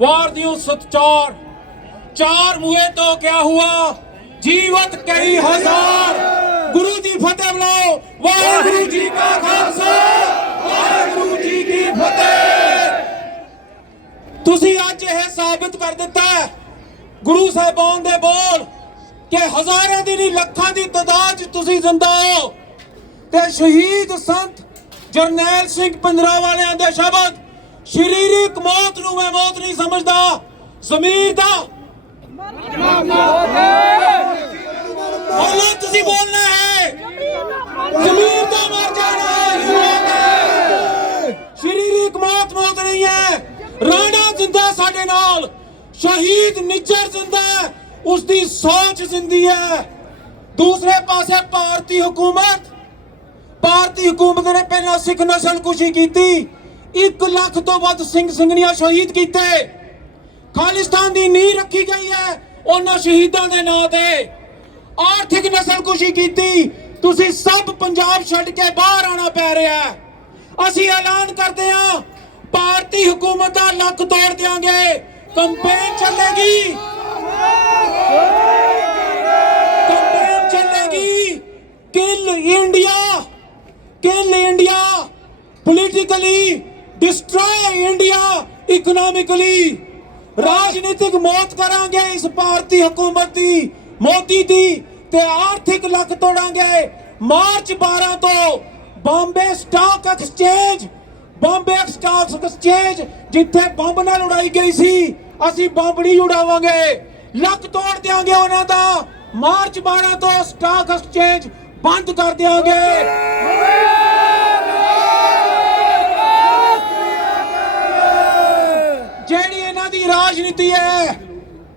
वार दियों सतचार चार मुए तो क्या हुआ जीवत कई हजार। गुरु जी फतेह बुलाओ। वाहिगुरु जी का खालसा वाहिगुरु जी की फतेह। तुसी अज यह साबित कर दिता है गुरु साहिबान दे बोल कि हजारां दी नहीं लखां दी तादाद च तुसी जिंदा हो ते शहीद संत जरनैल सिंह पिंजरावालियां दे शब्द शरीरिक मौत नूं मैं मौत नहीं समझदा ज़मीर दा बोलो तुसी बोलना है ज़मीर दा मर जाना है। शरीरिक मौत मौत नहीं है। राणा जिंदा साडे नाल शहीद निज्जर जिंदा है उसकी सोच जिंदी है। दूसरे पासे भारतीय हुकूमत ने पहला सिख नस्ल कुशी की 1 लाख तो वध सिंह ਸਿੰਘਣੀਆਂ शहीद किए। खालिस्तान की नींह रखी गई है उन्होंने शहीदों के नां ते। आर्थिक नस्ल कुशी की तुसी सब पंजाब छड्ड के बाहर आना पै रहा है। असी ऐलान करते हैं भारतीय हुकूमत का लक तोड़ देंगे। कंपेन चलेगी kill India politically destroy India economically. राजनीतिक मौत करांगे इस भारतीय हुकूमत की मोदी की ते आर्थिक लक तोड़ांगे। मार्च 12 तो बॉम्बे स्टॉक एक्सचेंज जिथे बंब नाल उड़ाई गई सी असी बंब नहीं उड़ावांगे लक तोड़ देंगे उन्हां दा। मार्च 12 तो स्टॉक एक्सचेंज बंद कर देंगे। जेड़ी इन्हां दी राजनीति है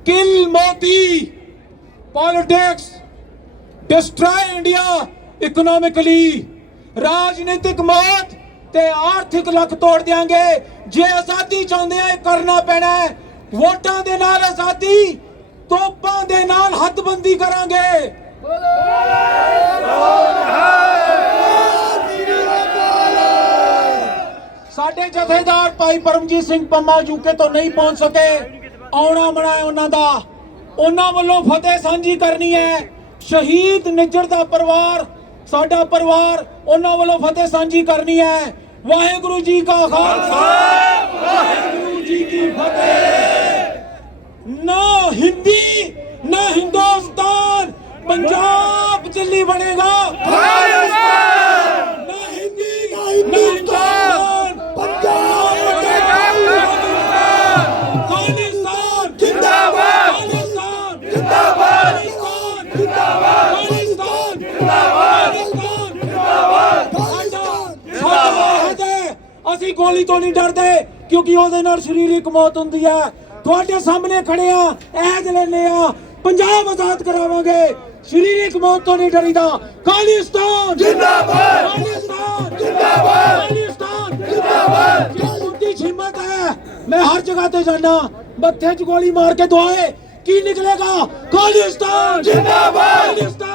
kill Modi politics destroy India economically. राजनीतिक मौत ते आर्थिक लक तोड़ देंगे। जे आजादी चाहते हैं करना पैना है। वोटां दे नाल आजादी तोपां दे नाल हदबंदी करांगे। साडे जथेदार भाई परमजीत सिंह पम्मा यूके तो नहीं पहुंच सके। आउणा मनाए उन्हां दा उन्हां वल्लों फतेह सांझी करनी है। शहीद निज्जर दा परिवार साडा परिवार उन्हां वल्लों फतेह सांझी करनी है। वाहिगुरु जी का खालसा वाहिगुरु जी की फतेह। ना हिंदी ना हिंदुस्तान पंजाब दिल्ली बनेगा। ना हिंदी ना हिंदुस्तान पंजाब बनेगा। खालिस्तान जिंदाबाद खालिस्तान जिंदाबाद जिंदाबाद खालिस्तान जिंदाबाद ਅਸੀਂ ਗੋਲੀ ਤੋਂ ਨਹੀਂ ਡਰਦੇ क्योंकि ਉਹਦੇ ਨਾਲ ਸਰੀਰਕ ਮੌਤ ਹੁੰਦੀ ਹੈ। ਤੁਹਾਡੇ ਸਾਹਮਣੇ ਖੜੇ ਆ ਐਜ ਲੈਨੇ ਆ ਪੰਜਾਬ ਆਜ਼ਾਦ ਕਰਾਵਾਂਗੇ। ਸਰੀਰਕ ਮੌਤ ਤੋਂ ਨਹੀਂ ਡਰੀਦਾ। ਖਾਲਿਸਤਾਨ ਜਿੰਦਾਬਾਦ ਖਾਲਿਸਤਾਨ ਜਿੰਦਾਬਾਦ ਖਾਲਿਸਤਾਨ ਜਿੰਦਾਬਾਦ। ਜਿੱਤੀ ਹਿੰਮਤ ਹੈ मैं हर जगह ते जाना मत्थे च गोली मार के दुआए की निकलेगा। खालिस्तान जिंदाबाद खालिस्तान